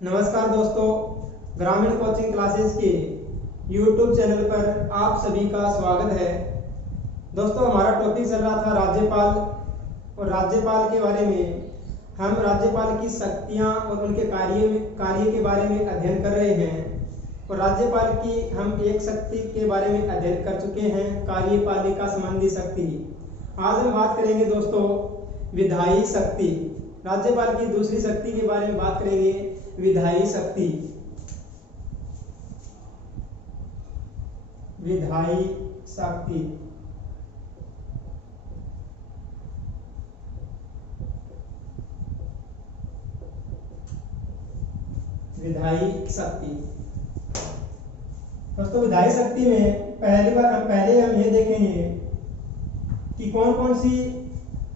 नमस्कार दोस्तों, ग्रामीण कोचिंग क्लासेस के YouTube चैनल पर आप सभी का स्वागत है। दोस्तों, हमारा टॉपिक चल रहा था राज्यपाल और राज्यपाल के बारे में। हम राज्यपाल की शक्तियां और उनके कार्य के बारे में अध्ययन कर रहे हैं और राज्यपाल की हम एक शक्ति के बारे में अध्ययन कर चुके हैं, कार्यपालिका संबंधी शक्ति। आज हम बात करेंगे दोस्तों विधायी शक्ति। राज्यपाल की दूसरी शक्ति के बारे में बात करेंगे, विधायी शक्ति। विधायी शक्ति विधायी शक्ति दोस्तों, विधायी शक्ति में पहले हम ये देखेंगे कि कौन कौन सी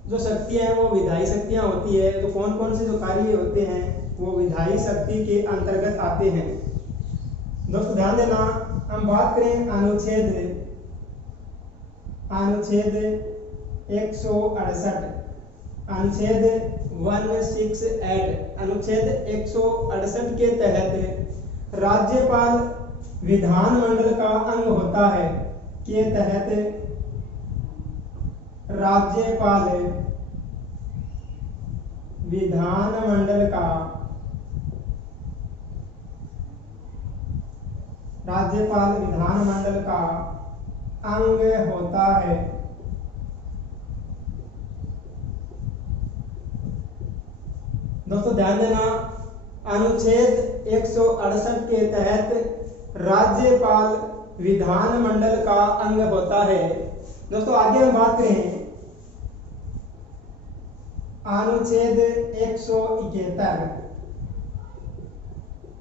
जो शक्तियां हैं वो विधायी शक्तियां होती है, तो कौन कौन से जो कार्य होते हैं वो विधायी शक्ति के अंतर्गत आते हैं। दोस्तों ध्यान देना, हम बात करें अनुच्छेद 168, अनुच्छेद 168, अनुच्छेद 168 के तहत राज्यपाल विधानमंडल का अंग होता है। के तहत राज्यपाल विधानमंडल का अंग होता है। दोस्तों ध्यान देना, अनुच्छेद 168 के तहत राज्यपाल विधानमंडल का अंग होता है। दोस्तों आगे हम बात करें अनुच्छेद 171,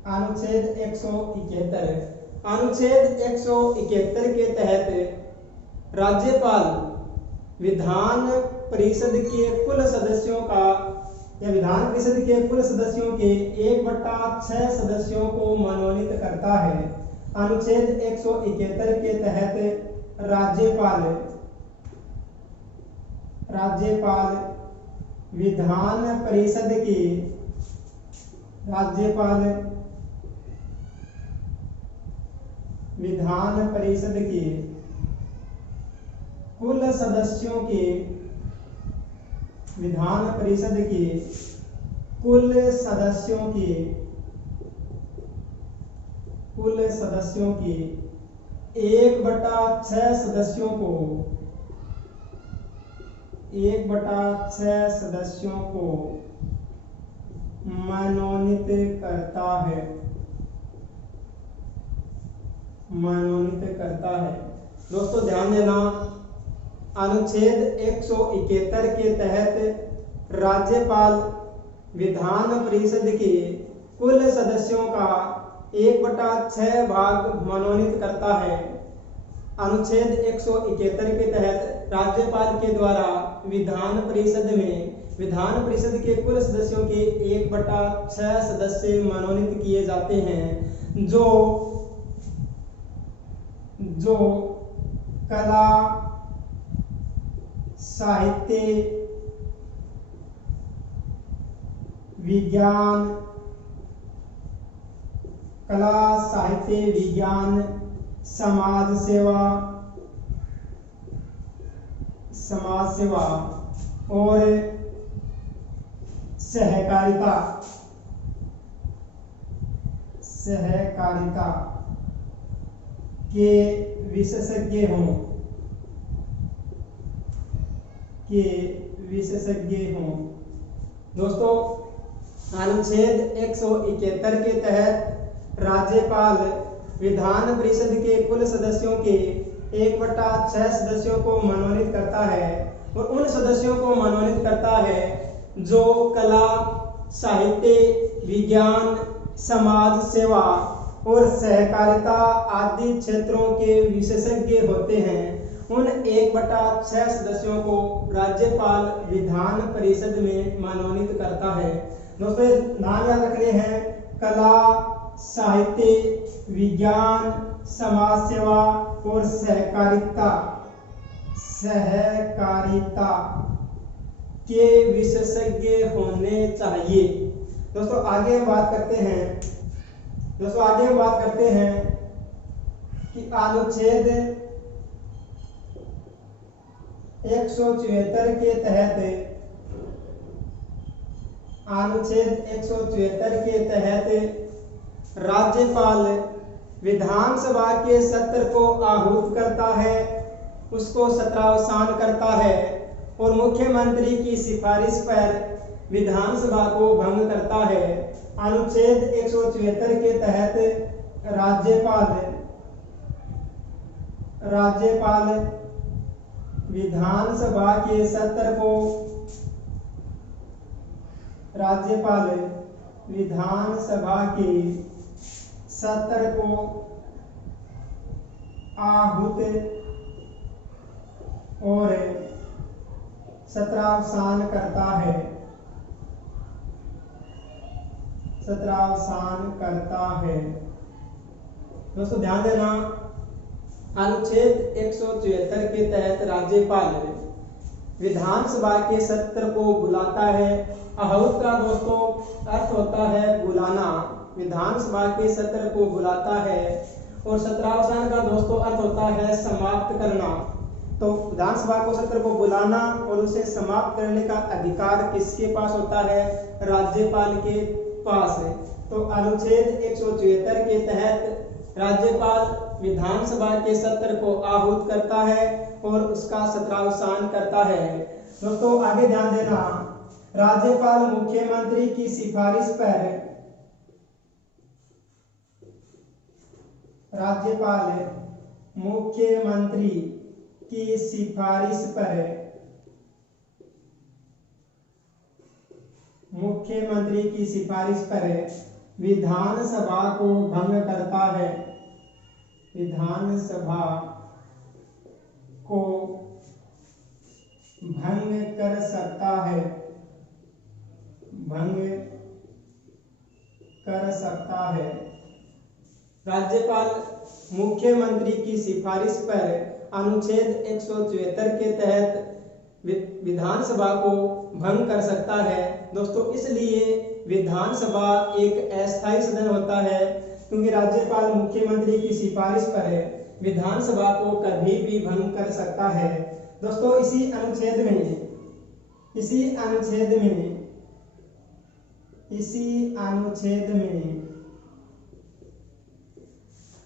अनुच्छेद 171 के तहत राज्यपाल विधान परिषद के कुल सदस्यों का या विधान परिषद के कुल सदस्यों के 1/6 सदस्यों को मनोनीत करता है। अनुच्छेद 171 के तहत राज्यपाल विधान परिषद के कुल सदस्यों के विधान परिषद के कुल सदस्यों के 1/6 सदस्यों को मनोनीत करता है। दोस्तों ध्यान देना, अनुच्छेद 171 के तहत राज्यपाल विधान परिषद के कुल सदस्यों का 1/6 भाग मनोनीत करता है। अनुच्छेद 171 के तहत राज्यपाल के द्वारा विधान परिषद के कुल सदस्यों के 1/6 सदस्य मनोनीत किए जाते हैं, जो कला, साहित्य, विज्ञान, समाज सेवा और सहकारिता के विशेषज्ञ हों। दोस्तों अनुच्छेद 171 के तहत राज्यपाल विधान परिषद के कुल सदस्यों के 1/6 सदस्यों को मनोनीत करता है और उन सदस्यों को मनोनीत करता है जो कला, साहित्य, विज्ञान, समाज सेवा और सहकारिता आदि क्षेत्रों के विशेषज्ञ होते हैं। उन 1/6 सदस्यों को राज्यपाल विधान परिषद में मनोनीत करता है। दोस्तों नाम याद रखने हैं, कला, साहित्य, विज्ञान, समाज सेवा और सहकारिता के विशेषज्ञ होने चाहिए। दोस्तों आगे हम बात करते हैं कि अनुच्छेद 174 के तहत राज्यपाल विधानसभा के सत्र को आहूत करता है, उसको सत्रावसान करता है और मुख्यमंत्री की सिफारिश पर विधानसभा को भंग करता है। अनुच्छेद 174 के तहत राज्यपाल विधानसभा के सत्र को आहूत और सत्रावसान करता है। दोस्तों ध्यान देना, अनुच्छेद 174 के तहत राज्यपाल विधानसभा के सत्र को बुलाता है। आहूत का दोस्तों अर्थ होता है बुलाना, विधानसभा के सत्र को बुलाता है, और सत्रावसान का दोस्तों अर्थ होता है समाप्त करना। तो विधानसभा को सत्र को बुलाना और उसे समाप्त करने का अधिकार किसके पास होता है? राज्यपाल के पास है। तो अनुच्छेद 174 के तहत राज्यपाल विधानसभा के सत्र को आहूत करता है और उसका सत्रावसान करता है। दोस्तों आगे ध्यान देना, राज्यपाल मुख्यमंत्री की सिफारिश पर विधानसभा को भंग करता है। विधानसभा को भंग कर सकता है। राज्यपाल मुख्यमंत्री की सिफारिश पर अनुच्छेद 174 के तहत विधानसभा को भंग कर सकता है। दोस्तों इसलिए विधानसभा एक अस्थायी सदन होता है, क्योंकि राज्यपाल मुख्यमंत्री की सिफारिश पर विधानसभा को कभी भी भंग कर सकता है। दोस्तों इसी अनुच्छेद में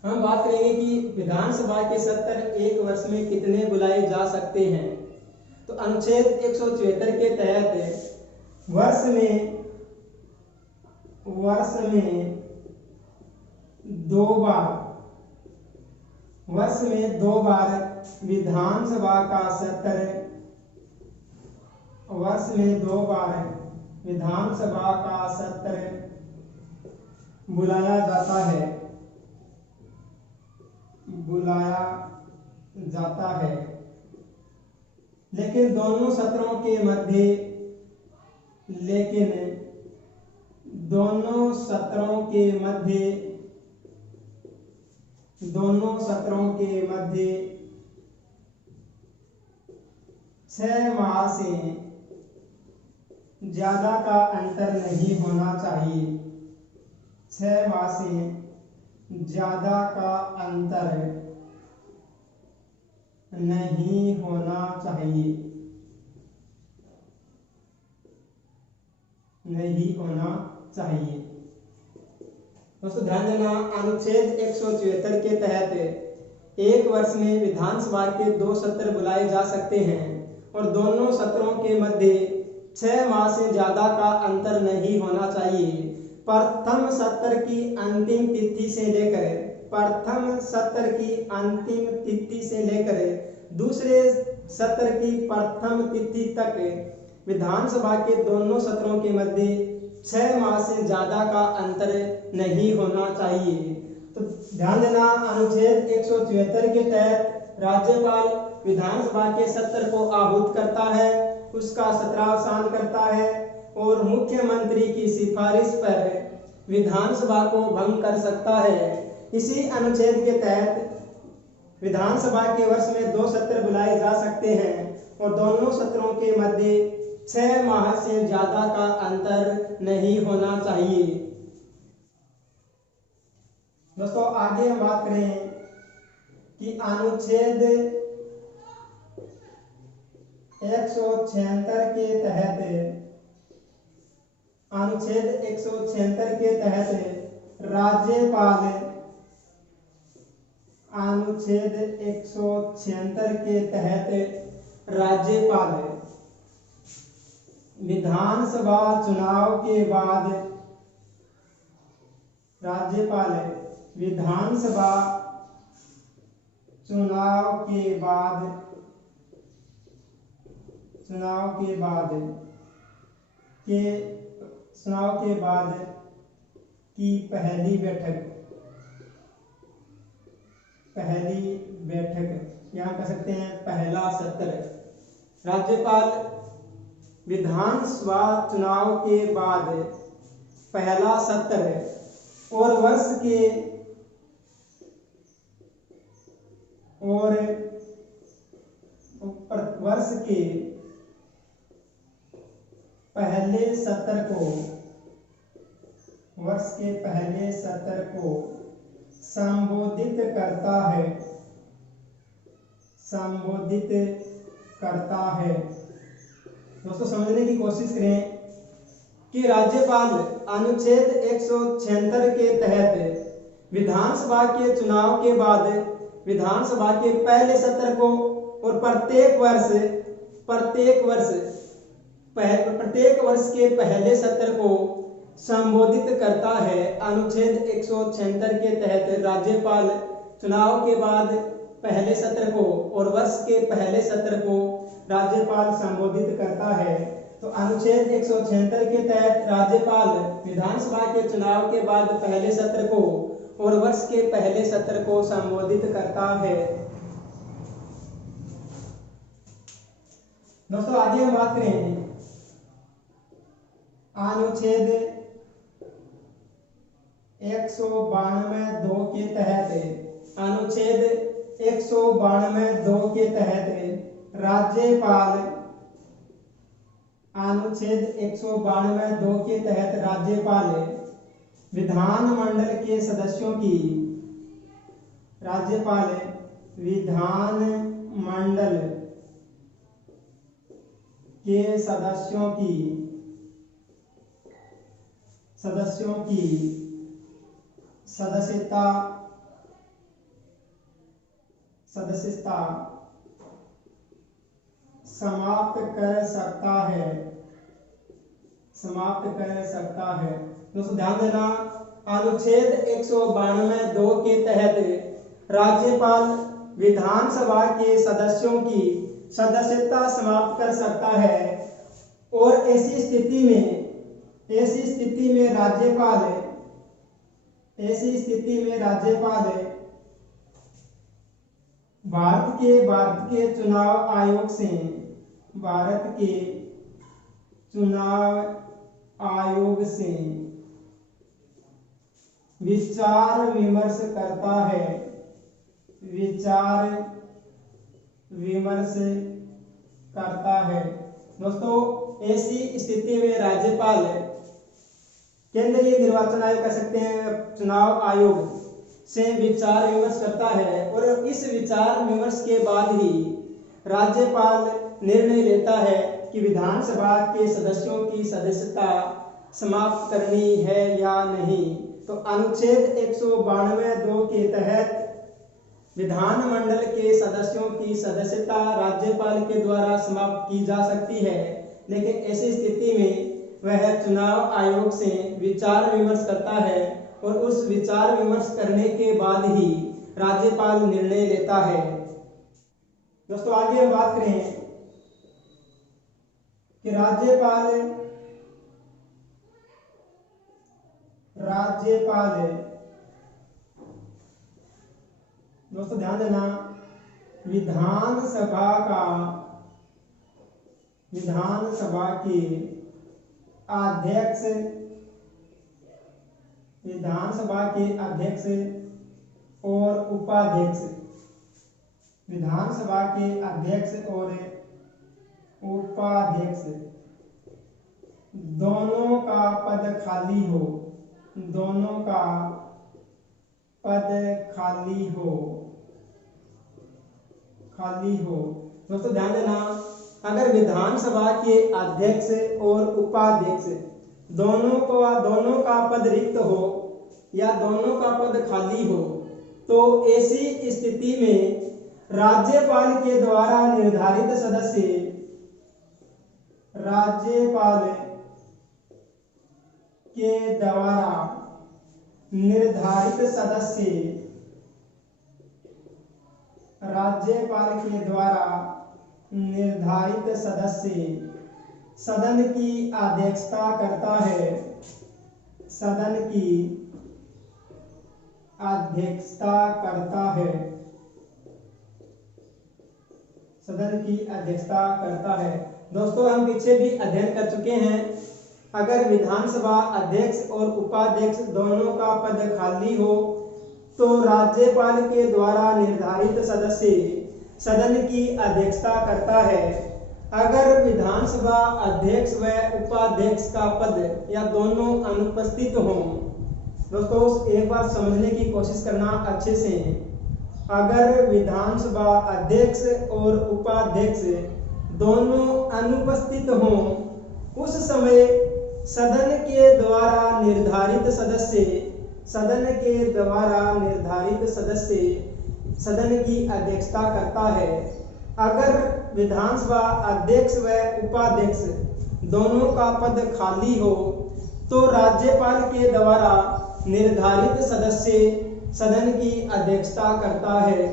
हम बात करेंगे कि विधानसभा के सत्र एक वर्ष में कितने बुलाए जा सकते हैं। तो अनुच्छेद 174 के तहत वर्ष में 2 बार विधानसभा का सत्र बुलाया जाता है। लेकिन दोनों सत्रों के मध्य 6 माह से ज्यादा का अंतर नहीं होना चाहिए। 6 माह से ज्यादा का अंतर नहीं होना चाहिए। दोस्तों ध्यान देना, अनुच्छेद 174 के तहत एक वर्ष में विधानसभा के 2 सत्र बुलाए जा सकते हैं और दोनों सत्रों के मध्य 6 माह से ज्यादा का अंतर नहीं होना चाहिए। प्रथम सत्र की अंतिम तिथि से लेकर दूसरे सत्र की प्रथम तिथि तक विधानसभा के दोनों सत्रों के मध्य 6 माह से ज्यादा का अंतर नहीं होना चाहिए। तो ध्यान देना, अनुच्छेद 174 के तहत राज्यपाल विधानसभा के सत्र को आहूत करता है, उसका सत्रावसान करता है और मुख्यमंत्री की सिफारिश पर विधानसभा को भंग कर सकता है। इसी अनुच्छेद के तहत विधानसभा के वर्ष में 2 सत्र बुलाए जा सकते हैं और दोनों सत्रों के मध्य 6 माह से ज्यादा का अंतर नहीं होना चाहिए। दोस्तों आगे हम बात करें कि अनुच्छेद 176 के तहत, अनुच्छेद 176 के तहत राज्यपाल, अनुच्छेद 176 के तहत राज्यपाल विधानसभा चुनाव के बाद, राज्यपाल विधानसभा चुनाव के बाद की पहली बैठक यहाँ कह सकते हैं पहला सत्र, राज्यपाल विधानसभा चुनाव के बाद पहला सत्र और वर्ष के पहले सत्र को संबोधित करता है। दोस्तों समझने की कोशिश करें कि राज्यपाल अनुच्छेद 176 के तहत विधानसभा के चुनाव के बाद विधानसभा के पहले सत्र को और प्रत्येक वर्ष के पहले सत्र को संबोधित करता है। अनुच्छेद 176 के तहत राज्यपाल चुनाव के बाद पहले सत्र को और वर्ष के पहले सत्र को राज्यपाल संबोधित करता है। तो अनुच्छेद 176 के तहत राज्यपाल विधानसभा के चुनाव के बाद पहले सत्र को और वर्ष के पहले सत्र को संबोधित करता है। दोस्तों आगे हम बात करें अनुच्छेद 192 के तहत, अनुच्छेद 192 के तहत राज्यपाल, अनुच्छेद 192 के तहत राज्यपाल विधानमंडल के सदस्यों की, राज्यपाल विधानमंडल के सदस्यों की सदस्यता समाप्त कर सकता है। दोस्तों ध्यान देना, अनुच्छेद 192 के तहत राज्यपाल विधानसभा के सदस्यों की सदस्यता समाप्त कर सकता है और ऐसी स्थिति में राज्यपाल भारत के चुनाव आयोग से विचार विमर्श करता है। दोस्तों ऐसी स्थिति में राज्यपाल केंद्रीय निर्वाचन आयोग कह सकते हैं चुनाव आयोग से विचार विमर्श करता है और इस विचार विमर्श के बाद ही राज्यपाल निर्णय लेता है कि विधानसभा के सदस्यों की सदस्यता समाप्त करनी है या नहीं। तो अनुच्छेद 192 के तहत विधानमंडल के सदस्यों की सदस्यता राज्यपाल के द्वारा समाप्त की जा सकती है, लेकिन ऐसी स्थिति में वह चुनाव आयोग से विचार विमर्श करता है और उस विचार विमर्श करने के बाद ही राज्यपाल निर्णय लेता है। दोस्तों आगे हम बात करें कि राज्यपाल दोस्तों ध्यान देना, विधानसभा के अध्यक्ष और उपाध्यक्ष, विधानसभा के अध्यक्ष और उपाध्यक्ष दोनों का पद खाली हो, दोनों का पद खाली हो, खाली हो। दोस्तों ध्यान देना, अगर विधानसभा के अध्यक्ष और उपाध्यक्ष दोनों का पद रिक्त हो या दोनों का पद खाली हो, तो ऐसी स्थिति में राज्यपाल के द्वारा निर्धारित सदस्य, राज्यपाल के द्वारा निर्धारित सदस्य, राज्यपाल के द्वारा निर्धारित सदस्य सदन की अध्यक्षता करता है, सदन की अध्यक्षता करता है, सदन की अध्यक्षता करता है। दोस्तों हम पीछे भी अध्ययन कर चुके हैं, अगर विधानसभा अध्यक्ष और उपाध्यक्ष दोनों का पद खाली हो तो राज्यपाल के द्वारा निर्धारित सदस्य सदन की अध्यक्षता करता है। अगर विधानसभा अध्यक्ष व उपाध्यक्ष का पद या दोनों अनुपस्थित हों, दोस्तों एक बार समझने की कोशिश करना अच्छे से, अगर विधानसभा अध्यक्ष और उपाध्यक्ष दोनों अनुपस्थित हों, उस समय सदन के द्वारा निर्धारित सदस्य, सदन के द्वारा निर्धारित सदस्य सदन की अध्यक्षता करता है। अगर विधानसभा अध्यक्ष व उपाध्यक्ष दोनों का पद खाली हो तो राज्यपाल के द्वारा निर्धारित सदस्य सदन की अध्यक्षता करता है।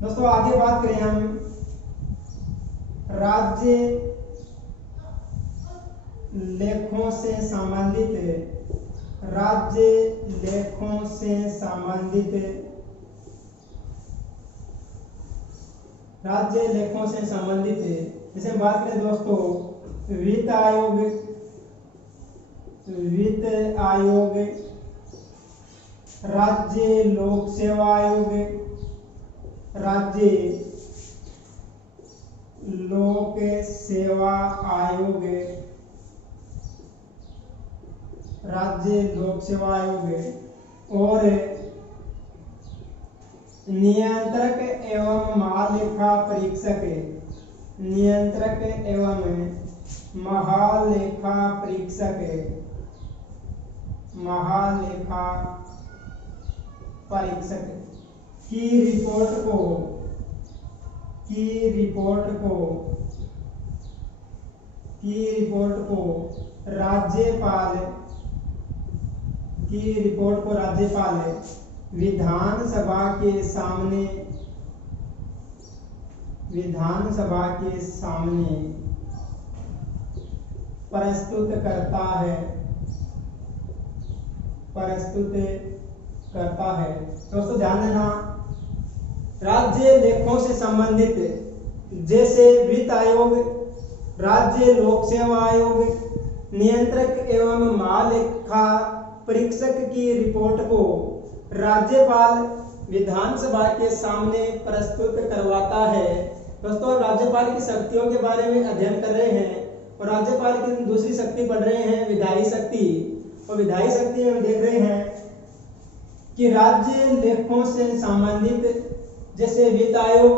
दोस्तों आगे बात करें हम राज्य लेखों से संबंधित, राज्य लेखों से संबंधित, राज्य लेखों से संबंधित जैसे हम बात करें दोस्तों वित्त आयोग, वित्त आयोग, राज्य लोक सेवा आयोग, राज्य लोक सेवा आयोग, राज्य लोक सेवा आयोग और नियंत्रक एवं महालेखा परीक्षक, नियंत्रक एवं महालेखा परीक्षक, महालेखा परीक्षक की रिपोर्ट को, की रिपोर्ट को, की रिपोर्ट को राज्यपाल, की रिपोर्ट को राज्यपाल विधानसभा के सामने, विधानसभा के सामने प्रस्तुत करता है, प्रस्तुत करता है। दोस्तों ध्यान देना, राज्य लेखों से संबंधित जैसे वित्त आयोग, राज्य लोक सेवा आयोग, नियंत्रक एवं महालेखा परीक्षक की रिपोर्ट को राज्यपाल विधानसभा के सामने प्रस्तुत करवाता है। दोस्तों राज्यपाल की शक्तियों के बारे में अध्ययन कर रहे हैं और राज्यपाल की दूसरी शक्ति पढ़ रहे हैं विधायी शक्ति, और विधायी शक्ति में देख रहे हैं कि राज्य लेखों से संबंधित जैसे वित्त आयोग,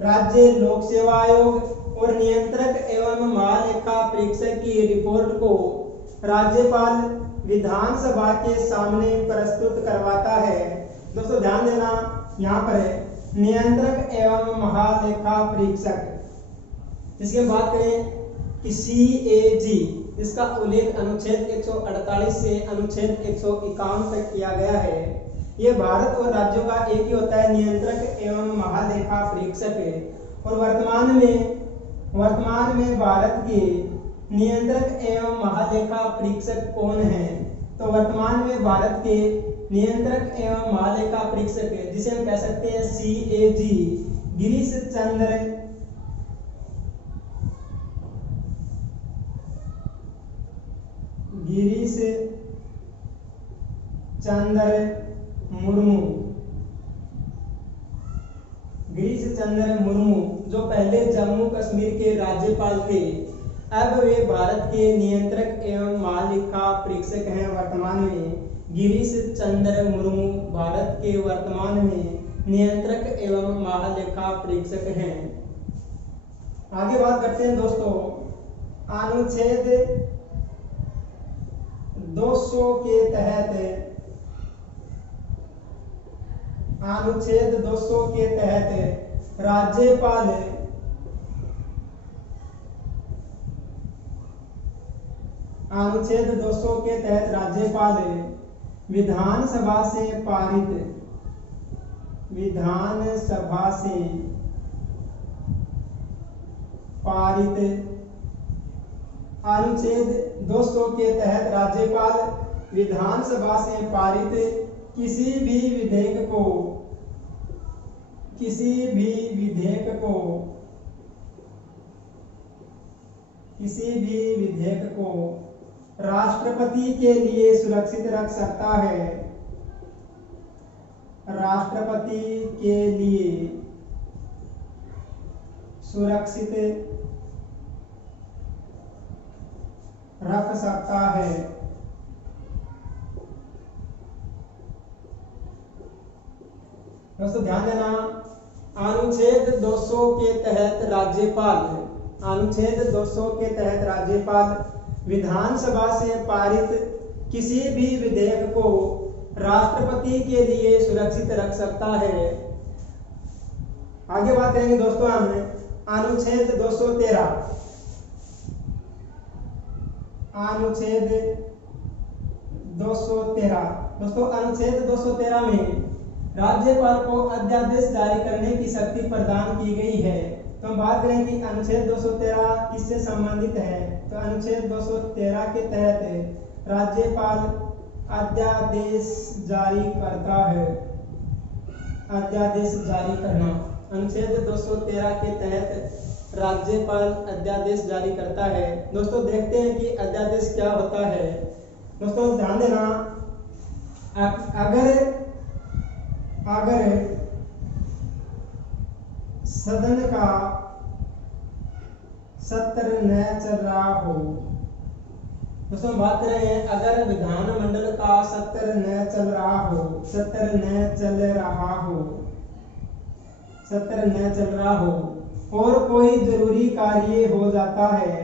राज्य लोक सेवा आयोग और नियंत्रक एवं महालेखा परीक्षक की रिपोर्ट को राज्यपाल विधानसभा के सामने प्रस्तुत करवाता है। दोस्तों ध्यान देना, यहाँ पर नियंत्रक एवं महालेखा परीक्षक, इसकी बात करें कि CAG, इसका उल्लेख अनुच्छेद 148 से अनुच्छेद 151 तक किया गया है। ये भारत और राज्यों का एक ही होता है, नियंत्रक एवं महालेखा परीक्षक। और वर्तमान में भारत के नियंत्रक एवं महालेखा परीक्षक कौन है? तो वर्तमान में भारत के नियंत्रक एवं महालेखा परीक्षक जिसे हम कह सकते हैं CAG, गिरीश चंद्र मुर्मू, गिरीश चंद्र मुर्मू जो पहले जम्मू कश्मीर के राज्यपाल थे, अब वे भारत के नियंत्रक एवं महालेखा परीक्षक हैं। वर्तमान में गिरीश चंद्र मुर्मू भारत के वर्तमान में नियंत्रक एवं महालेखा परीक्षक हैं। आगे बात करते हैं दोस्तों, अनुच्छेद 200 के तहत अनुच्छेद 200 के तहत राज्यपाल अनुच्छेद 200 के तहत राज्यपाल विधानसभा से पारित अनुच्छेद 200 के तहत राज्यपाल विधानसभा से पारित किसी भी विधेयक को राष्ट्रपति के लिए सुरक्षित रख सकता है। राष्ट्रपति के लिए सुरक्षित रख सकता है। दोस्तों ध्यान देना, अनुच्छेद 200 के तहत राज्यपाल विधानसभा से पारित किसी भी विधेयक को राष्ट्रपति के लिए सुरक्षित रख सकता है। आगे बात करेंगे दोस्तों हम अनुच्छेद 213 दोस्तों अनुच्छेद 213 में राज्यपाल को अध्यादेश जारी करने की शक्ति प्रदान की गई है। तो हम बात करें कि अनुच्छेद 213 किससे संबंधित है, तो अनुच्छेद 213 के तहत राज्यपाल अध्यादेश जारी करता है। अध्यादेश जारी करना, अनुच्छेद 213 के तहत राज्यपाल अध्यादेश जारी करता है। दोस्तों देखते हैं कि अध्यादेश क्या होता है। दोस्तों ध्यान देना, अगर सदन का सत्र न चल रहा हो, दोस्तों बात कर रहे हैं अगर विधानमंडल का सत्र न चल रहा हो और कोई जरूरी कार्य हो जाता है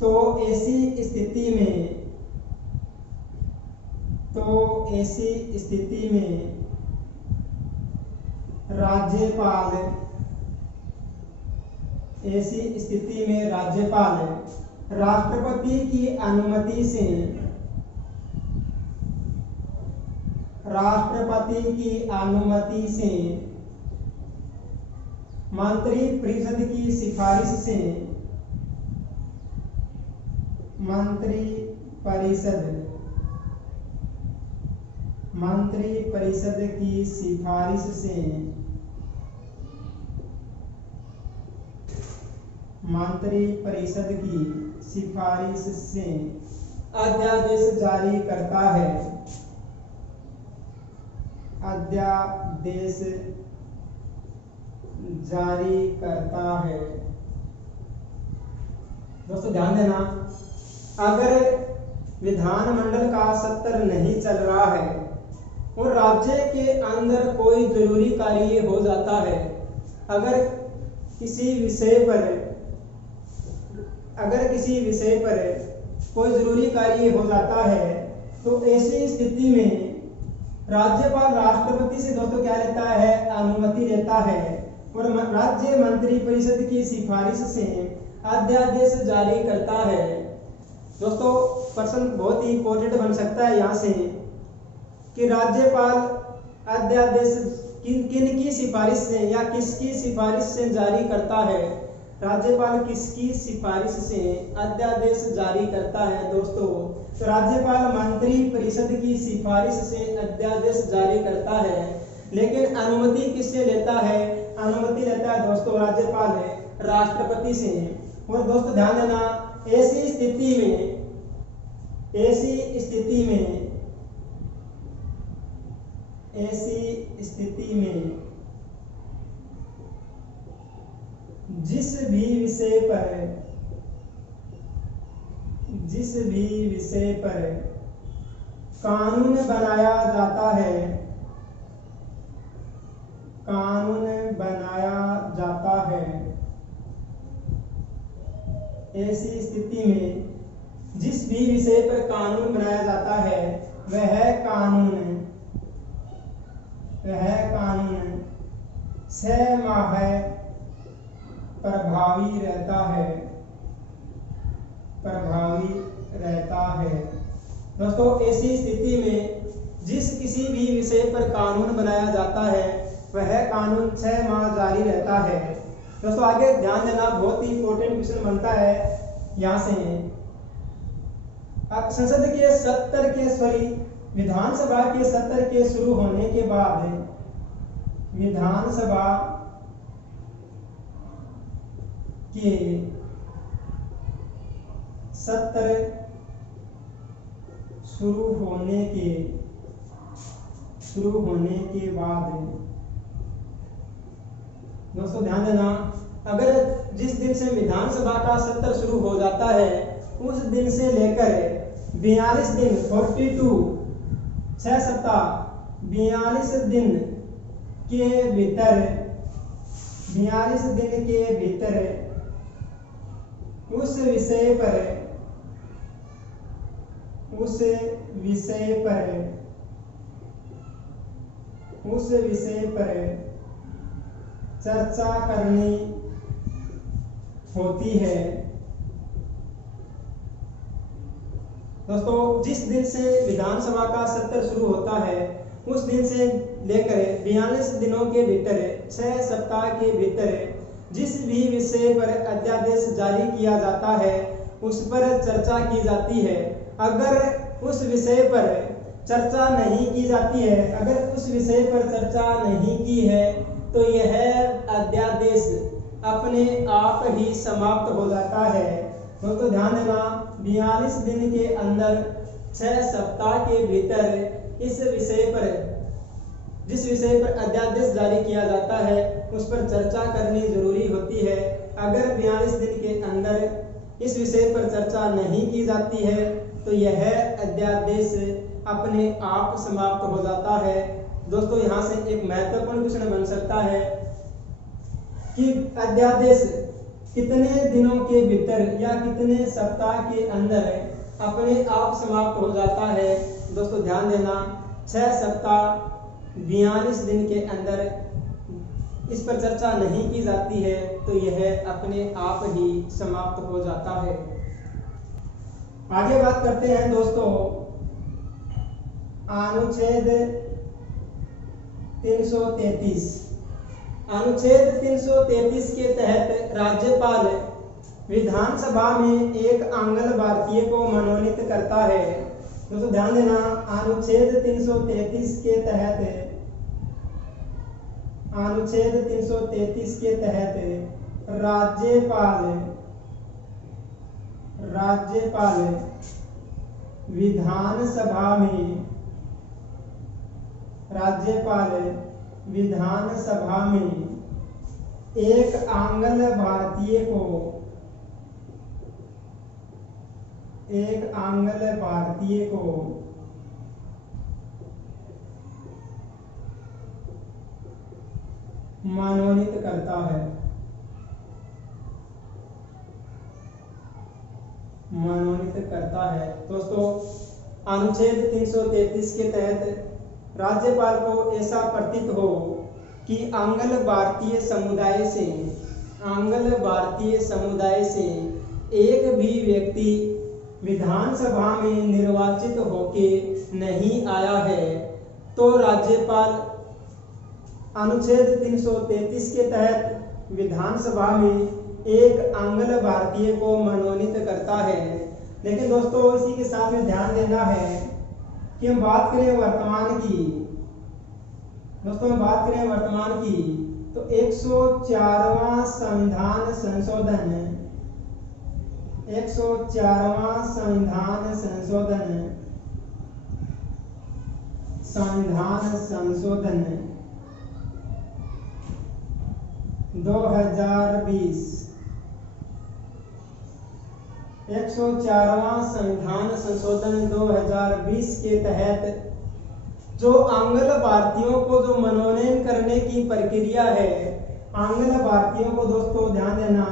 तो ऐसी स्थिति में राज्यपाल राष्ट्रपति की अनुमति से मंत्री परिषद की सिफारिश से अध्यादेश जारी करता है। दोस्तों ध्यान देना, अगर विधानमंडल का सत्र नहीं चल रहा है और राज्य के अंदर कोई जरूरी कार्य हो जाता है, अगर किसी विषय पर कोई जरूरी कार्य हो जाता है तो ऐसी स्थिति में राज्यपाल राष्ट्रपति से दोस्तों क्या लेता है, अनुमति लेता है और राज्य मंत्री परिषद की सिफारिश से अध्यादेश जारी करता है। दोस्तों प्रश्न बहुत ही इंपॉर्टेंट बन सकता है यहाँ से कि राज्यपाल अध्यादेश किन की सिफारिश से या किसकी सिफारिश से जारी करता है। राज्यपाल किसकी सिफारिश से अध्यादेश जारी करता है दोस्तों, तो राज्यपाल मंत्री परिषद की सिफारिश से अध्यादेश जारी करता है। लेकिन अनुमति किससे लेता है, अनुमति लेता है दोस्तों राज्यपाल राष्ट्रपति से। और दोस्तों ध्यान देना, ऐसी स्थिति में जिस भी विषय पर कानून बनाया जाता है, ऐसी स्थिति में जिस भी विषय पर कानून बनाया जाता है वह कानून 6 माह प्रभावी रहता है। दोस्तों ऐसी स्थिति में जिस किसी भी विषय पर कानून बनाया जाता है वह कानून 6 माह जारी रहता है। दोस्तों आगे ध्यान देना, बहुत ही इंपॉर्टेंट क्वेश्चन बनता है यहाँ से। संसद के सत्र के विधानसभा के सत्र के शुरू होने के बाद विधानसभा के सत्र शुरू होने के बाद दोस्तों ध्यान देना, अगर जिस दिन से विधानसभा का सत्र शुरू हो जाता है उस दिन से लेकर 42 दिन 42 6 सप्ताह 42 दिन के भीतर उस विषय पर चर्चा करनी होती है। दोस्तों जिस दिन से विधानसभा का सत्र शुरू होता है उस दिन से लेकर 42 दिनों के भीतर 6 सप्ताह के भीतर जिस भी विषय पर अध्यादेश जारी किया जाता है उस पर चर्चा की जाती है। अगर उस विषय पर चर्चा नहीं की जाती है, अगर उस विषय पर चर्चा नहीं की है तो यह अध्यादेश अपने आप ही समाप्त हो जाता है। दोस्तों ध्यान देना, 42 दिन के अंदर 6 सप्ताह के भीतर इस विषय पर जिस विषय पर अध्यादेश जारी किया जाता है उस पर चर्चा करनी जरूरी होती है। अगर 42 दिन के अंदर इस विषय पर चर्चा नहीं की जाती है तो यह अध्यादेश अपने आप समाप्त हो जाता है। दोस्तों यहाँ से एक महत्वपूर्ण प्रश्न बन सकता है कि अध्यादेश कितने दिनों के भीतर या कितने सप्ताह के अंदर अपने आप समाप्त हो जाता है। दोस्तों ध्यान देना, 6 सप्ताह 42 दिन के अंदर इस पर चर्चा नहीं की जाती है तो यह अपने आप ही समाप्त हो जाता है। आगे बात करते हैं दोस्तों अनुच्छेद 333। अनुच्छेद 333 के तहत राज्यपाल विधानसभा में एक आंग्ल भारतीय को मनोनीत करता है। दोस्तों ध्यान देना, अनुच्छेद 333 के तहत राज्यपाल विधानसभा में एक आंग्ल भारतीय को मनोनीत करता है। दोस्तों अनुच्छेद 333 के तहत राज्यपाल को ऐसा प्रतीत हो कि आंग्ल भारतीय समुदाय से एक भी व्यक्ति विधानसभा में निर्वाचित होके नहीं आया है तो राज्यपाल अनुच्छेद 333 के तहत विधानसभा में एक आंग्ल भारतीय को मनोनीत करता है। लेकिन दोस्तों इसी के साथ में ध्यान देना है कि हम बात करें वर्तमान की तो 104वां संविधान संशोधन, 104वां संविधान संशोधन 2020, 104वां संविधान संशोधन 2020 के तहत जो आंग्ल भारतीयों को जो मनोनयन करने की प्रक्रिया है, आंग्ल भारतीयों को दोस्तों ध्यान देना,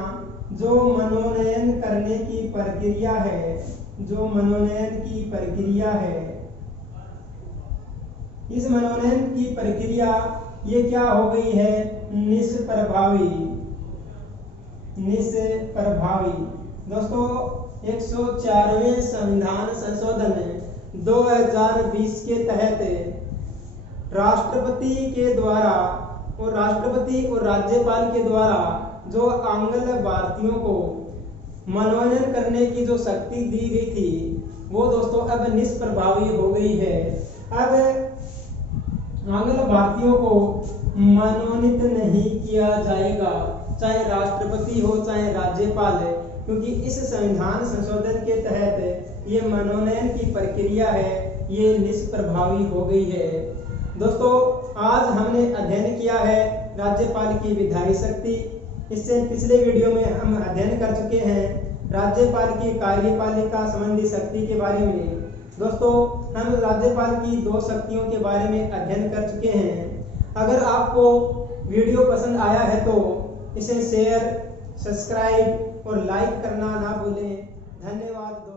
जो मनोनयन करने की प्रक्रिया है, जो मनोनयन की प्रक्रिया है, इस मनोनयन की प्रक्रिया ये क्या हो गई है, निष्प्रभावी। दोस्तों 104वें संविधान संशोधन 2020 के तहत राष्ट्रपति के द्वारा और राष्ट्रपति और राज्यपाल के द्वारा जो आंग्ल भारतीयों को मनोनयन करने की जो शक्ति दी गई थी वो दोस्तों अब निष्प्रभावी हो गई है। अब आंग्ल भारतीयों को मनोनीत नहीं किया जाएगा, चाहे राष्ट्रपति हो चाहे राज्यपाल है, क्योंकि इस संविधान संशोधन के तहत ये मनोनयन की प्रक्रिया है ये निष्प्रभावी हो गई है। दोस्तों आज हमने अध्ययन किया है राज्यपाल की विधायी शक्ति। इससे पिछले वीडियो में हम अध्ययन कर चुके हैं राज्यपाल की कार्यपालिका संबंधी शक्ति के बारे में। दोस्तों हम राज्यपाल की 2 शक्तियों के बारे में अध्ययन कर चुके हैं। अगर आपको वीडियो पसंद आया है तो इसे शेयर, सब्सक्राइब और लाइक करना ना भूलें। धन्यवाद।